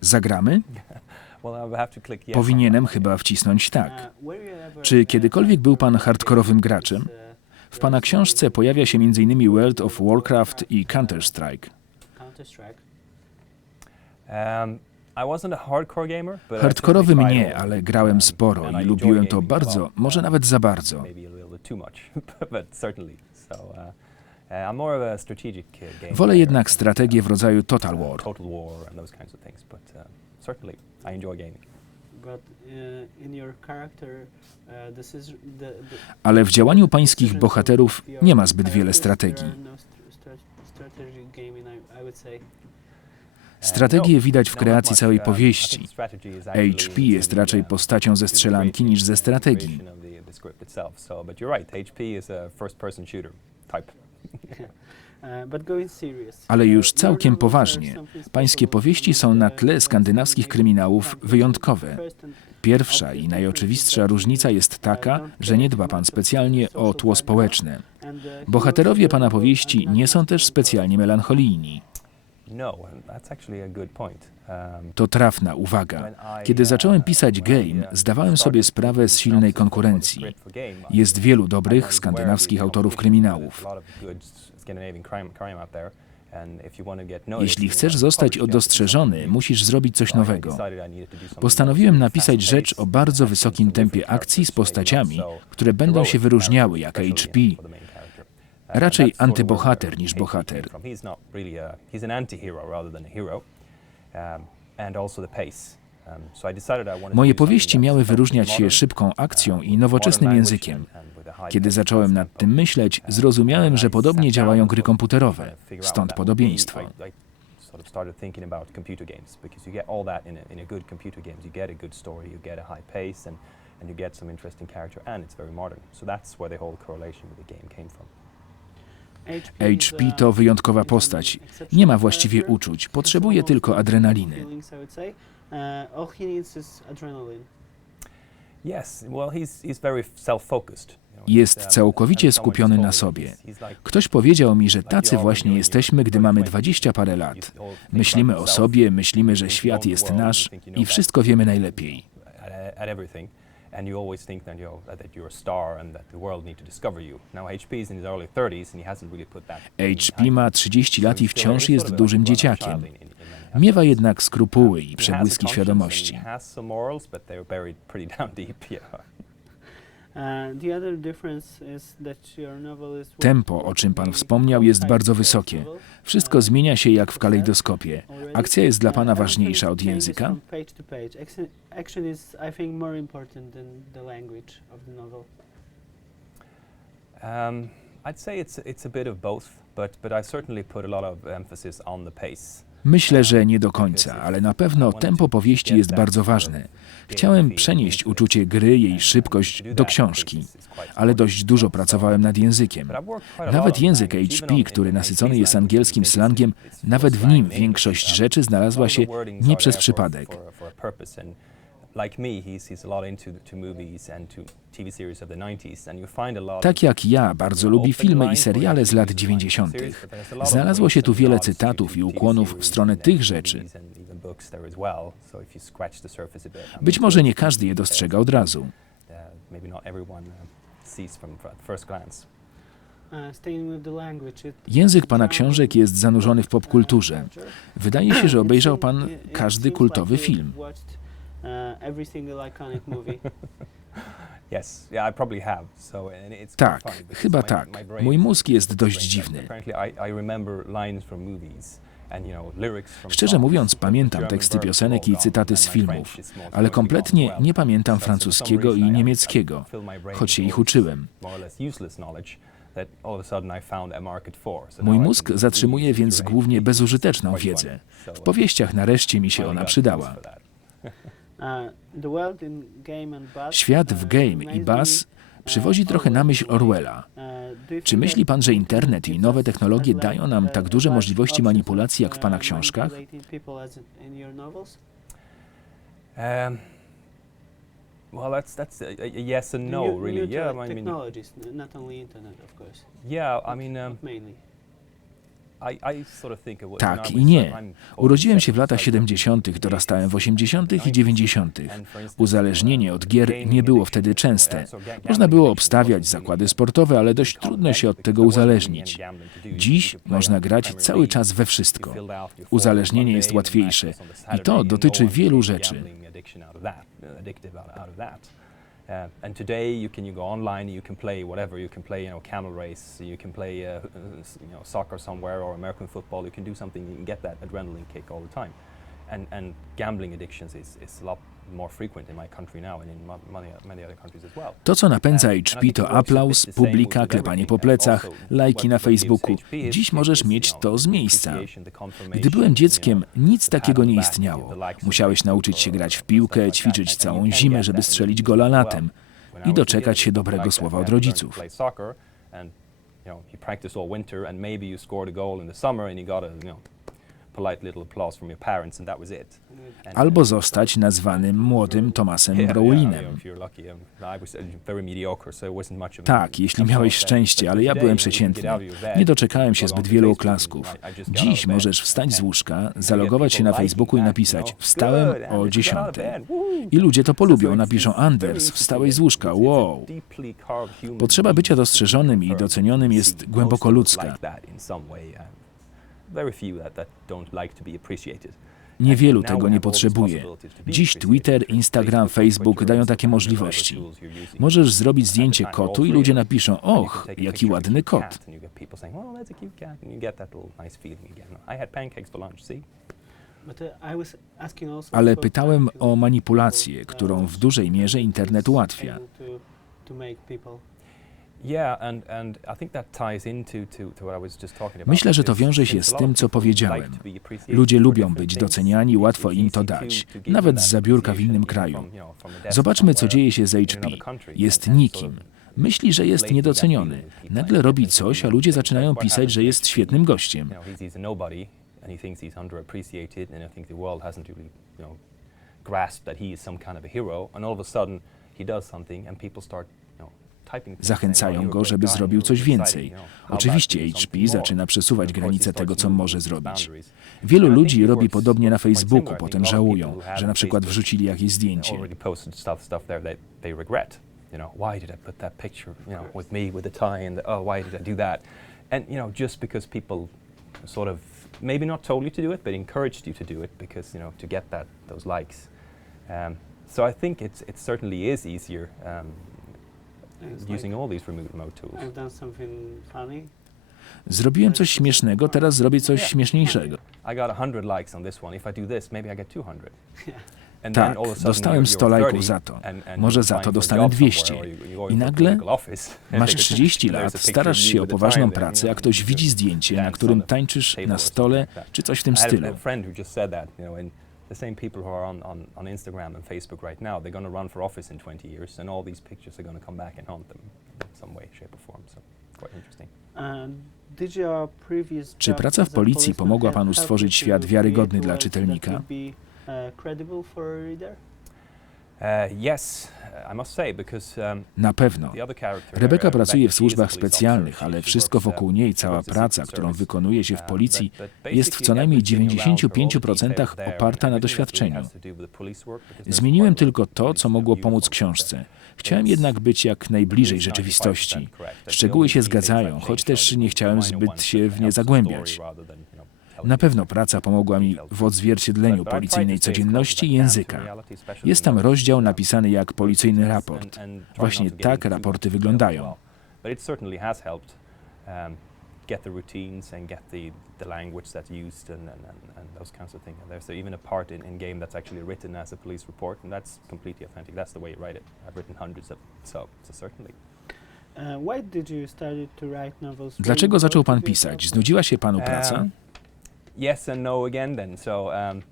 Zagramy? Powinienem chyba wcisnąć tak. Uh, Czy kiedykolwiek był pan hardkorowym graczem? W pana książce pojawia się m.in. World of Warcraft i Counter-Strike. Um, Hardkorowym nie, ale grałem Um, sporo i lubiłem to bardzo, może Um, nawet za bardzo. Uh, uh. Wolę jednak strategię w rodzaju Total uh, War. Ale w działaniu pańskich bohaterów nie ma zbyt wiele strategii. no. Strategię widać w No, kreacji całej powieści. HP jest raczej postacią ze strzelanki niż ze strategii. Ale już całkiem poważnie. Pańskie powieści są na tle skandynawskich kryminałów wyjątkowe. Pierwsza i najoczywistsza różnica jest taka, że nie dba pan specjalnie o tło społeczne. Bohaterowie pana powieści nie są też specjalnie melancholijni. To trafna uwaga. Kiedy uh, zacząłem pisać I, game, uh, zdawałem sobie sprawę z silnej konkurencji. Jest wielu dobrych skandynawskich autorów kryminałów. Jeśli chcesz zostać publish, you have to do dostrzeżony, something musisz zrobić coś nowego. Postanowiłem napisać rzecz o bardzo wysokim tempie akcji z postaciami, które będą się wyróżniały jak HP. Raczej antybohater niż bohater. Um. Um, I I Moje powieści miały wyróżniać się szybką akcją um, i with nowoczesnym językiem. Kiedy zacząłem nad tym myśleć, zrozumiałem, że podobnie działają gry komputerowe. Stąd podobieństwo. And you get some interesting character, and it's very modern. So that's where the whole correlation with the game came from. HP to wyjątkowa postać. Nie ma właściwie uczuć, potrzebuje tylko adrenaliny. Jest całkowicie skupiony na sobie. Ktoś powiedział mi, że tacy właśnie jesteśmy, gdy mamy 20s. dwadzieścia parę lat. Myślimy o sobie, myślimy, że świat jest nasz i wszystko wiemy najlepiej. And you always think that you're that you're a star and that the world need to discover you. Now HP is in his early 30s and he hasn't really put that. HP ma 30 lat i wciąż jest dużym dzieciakiem. Miewa jednak skrupuły i przebłyski świadomości. Tempo, o czym pan wspomniał, jest bardzo wysokie. Wszystko zmienia się jak w kalejdoskopie. Akcja jest dla pana ważniejsza od języka? Um, I'd say it's it's a bit of both, but but I certainly put a lot of emphasis on the pace. Myślę, że nie do końca, ale na pewno tempo powieści jest bardzo ważne. Chciałem przenieść uczucie gry, jej szybkość do książki, ale dość dużo pracowałem nad językiem. Nawet język HP, który nasycony jest angielskim slangiem, nawet w nim większość rzeczy znalazła się nie przez przypadek. Tak jak ja, bardzo lubi filmy i seriale z lat 90. Znalazło się tu wiele cytatów i ukłonów w stronę tych rzeczy. Być może nie każdy je dostrzega od razu. Uh, language, it- Język pana książek jest zanurzony w popkulturze. Wydaje się, że obejrzał pan każdy kultowy film. Every single iconic movie. Yes, yeah, I probably have. So, and it's Tak, chyba my- tak. my brain Mój mózg jest dość brain dziwny. Szczerze mówiąc, pamiętam teksty piosenek i cytaty z my filmów, ale kompletnie nie pamiętam francuskiego i niemieckiego, choć się ich uczyłem. Mój mózg zatrzymuje więc głównie bezużyteczną wiedzę. W powieściach nareszcie mi się ona przydała. Świat uh, w Game reminds i Buzz uh, przywodzi trochę na myśl Orwella. Uh, Czy myśli pan, że internet i nowe technologie dają nam uh, tak duże możliwości manipulacji jak w pana uh, książkach? Um, well, that's that's a, a yes and no, really. Yeah, I mean, I mean, uh, technologies, n- not only internet, of course. yeah, I Not- mean, um, mainly. I, I sort of think it was, Tak i nie. Urodziłem się w 47, latach so I grew up in 70., the dorastałem w 80s, 80. i 90. and for instance, Uzależnienie od gier nie było wtedy częste. Można było obstawiać zakłady sportowe, ale dość trudno się od tego uzależnić. Dziś można grać cały czas we wszystko. Uzależnienie jest łatwiejsze. I to no dotyczy one wielu rzeczy. Uh, and today you can you go online, you can play whatever. You can play you know camel race, you can play uh, you know soccer somewhere or American football. You can do something. You can get that adrenaline kick all the time. And and gambling addictions is, is a lot. To, co napędza HP, to aplauz, publika, klepanie po plecach, lajki na Facebooku. Dziś możesz mieć to z miejsca. Gdy byłem dzieckiem, nic takiego nie istniało. Musiałeś nauczyć się grać w piłkę, ćwiczyć całą zimę, żeby strzelić gola latem I doczekać się dobrego słowa od rodziców. you know, practiced all winter and maybe you scored a goal in the summer and you got a, you know, Albo zostać nazwanym młodym Tomasem Brolinem. Um, uh, Tak, jeśli miałeś szczęście, ale ja byłem przeciętny. Nie doczekałem się zbyt wielu oklasków. Dziś możesz wstać z łóżka, zalogować się na Facebooku i napisać know, wstałem "Good, o Andrew, you got out of 10. bed, woo." I ludzie to polubią, napiszą Anders, wstałeś z łóżka, wow. Potrzeba bycia dostrzeżonym i docenionym jest głęboko ludzka. Niewielu tego nie potrzebuje. possibilities to be Dziś. Twitter, Instagram, Facebook dają takie możliwości. Możesz zrobić zdjęcie kotu i ludzie napiszą, och, jaki ładny kot. But uh, I was asking also Ale about pytałem marketing o manipulację, uh, którą w dużej mierze internet ułatwia. Myślę, że to wiąże się z tym, co powiedziałem. Ludzie lubią być doceniani, łatwo im to dać, nawet z zabiórka w innym kraju. Zobaczmy, co dzieje się z HP. Jest nikim. Myśli, że jest niedoceniony. Nagle robi coś, a ludzie zaczynają pisać, że jest świetnym gościem. grasped that he is some kind of a hero and all of a sudden he does something and people start, you know, typing things Zachęcają saying, "Oh, go, żeby zrobił coś więcej. Oczywiście HP something more?" zaczyna przesuwać granice tego, co może zrobić. Wielu ludzi robi podobnie na Facebooku, potem żałują, że na przykład wrzucili jakieś zdjęcie. maybe not told you to do it, but encouraged you to do it because you know to get that those likes. Um, so I think it's it certainly is easier um, using all these remote, tools. I've done something funny. Zrobiłem coś śmiesznego, teraz zrobię coś śmieszniejszego. I got 100 likes on this one. If I do this, maybe I get 200. Yeah. And Tak, then all of a sudden dostałem you're- 100 you're lajków 30 za to. and- and Może za to applying for a dostanę job 200. somewhere or you- you're going I nagle office. Masz There's a 30 picture lat, starasz you się o with a poważną there, pracę, a ktoś widzi zdjęcie, na dance którym tańczysz table na something stole, like that. czy coś w tym I had a- stylu. a friend who just said that, you know, and the same people who are on, on, on Instagram and Facebook right now, they're going to run for office in 20 years, and all these pictures are going to come back and haunt them in some way, shape, or form. So, quite interesting. And did your previous Czy praca w policji pomogła panu stworzyć you to świat wiarygodny dla words that czytelnika? Na pewno. the other character, Rebeka uh, pracuje w służbach specjalnych, ale wszystko uh, wokół niej, cała praca, którą wykonuje się w Uh, policji, jest w co najmniej everything around her, all the 95% details there, oparta na doświadczeniu. Zmieniłem tylko to, co mogło pomóc książce. Chciałem jednak być jak najbliżej rzeczywistości. Szczegóły się zgadzają, choć też nie chciałem zbyt się w nie zagłębiać. Na pewno praca pomogła mi w odzwierciedleniu policyjnej codzienności i języka. Jest tam rozdział napisany jak policyjny raport. Właśnie tak raporty wyglądają. Um, get the routines and get the, the language that's used and, and, and, and those kinds of things. And there's even a part in, in game that's actually written as a police report, and that's completely authentic. That's the way you write it. I've written hundreds of so, so certainly. Uh, why did you started to write novels? Were Dlaczego zaczął pan pisać? Znudziła się panu praca? Um, yes and no again then. So um,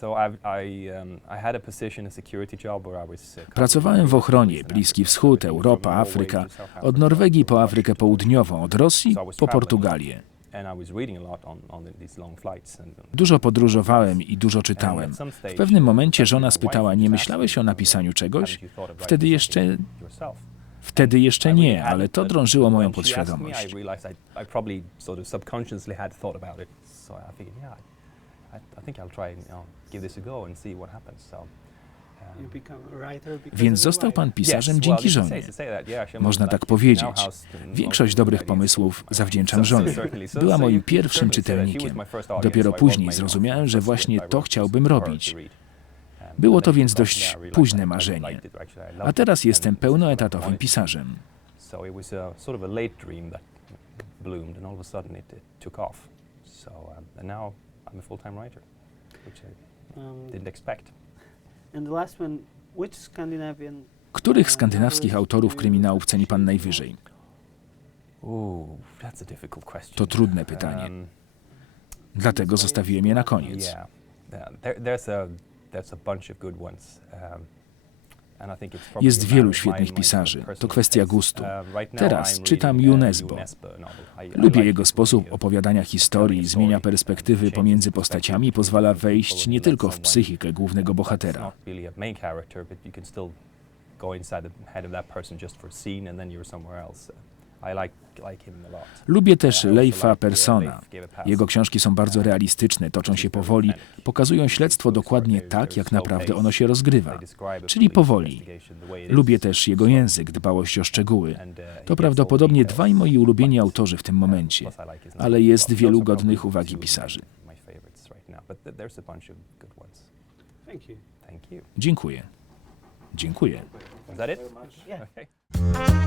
so I've, I um, I had a position, a security job where I was. Uh, Pracowałem w ochronie, Bliski Wschód, Europa, Afryka, od Norwegii po Afrykę Południową, od Rosji po Portugalię. And, Dużo podróżowałem i dużo czytałem. W pewnym momencie żona spytała, nie myślałeś o napisaniu czegoś? "Haven't you thought of Wtedy jeszcze something yourself?" Wtedy jeszcze nie, ale to drążyło moją podświadomość. So I figured, yeah, I, I think I'll try and you know, give this a go and see what happens. So, um, Więc został pan pisarzem dzięki żonie. Można tak powiedzieć. Większość dobrych pomysłów zawdzięczam żonie. Była moim pierwszym czytelnikiem. Dopiero później zrozumiałem, że właśnie to chciałbym robić. Um, Było to więc dość późne marzenie. A teraz jestem pełnoetatowym pisarzem. So it was a, sort of a late dream that bloomed, and all of a sudden it, it took off. So um, and now I'm a full-time writer, which I Um, didn't expect. and the last one, which Scandinavian Których skandynawskich autorów kryminałów ceni pan najwyżej? Ooh, that's a difficult question. To trudne pytanie. Um, Dlatego zostawiłem je na koniec. yeah, yeah. There, there's a there's a bunch of good ones. Um, and I think it's probably Jest wielu świetnych pisarzy. To kwestia gustu. Now Teraz czytam reading, uh, Lubię jego sposób opowiadania historii, zmienia perspektywy pomiędzy postaciami, pozwala wejść nie tylko w psychikę głównego bohatera. go inside the head of that person just for a scene, and then you're somewhere else. Lubię też Leifa uh, Persona. Jego książki są bardzo realistyczne, toczą się powoli, pokazują śledztwo dokładnie tak, jak naprawdę ono się rozgrywa. czyli powoli. Lubię też jego język, dbałość o szczegóły. To prawdopodobnie dwaj moi ulubieni autorzy w tym momencie, ale jest wielu godnych uwagi pisarzy. Dziękuję. Dziękuję. Was that it? Yeah. Okay.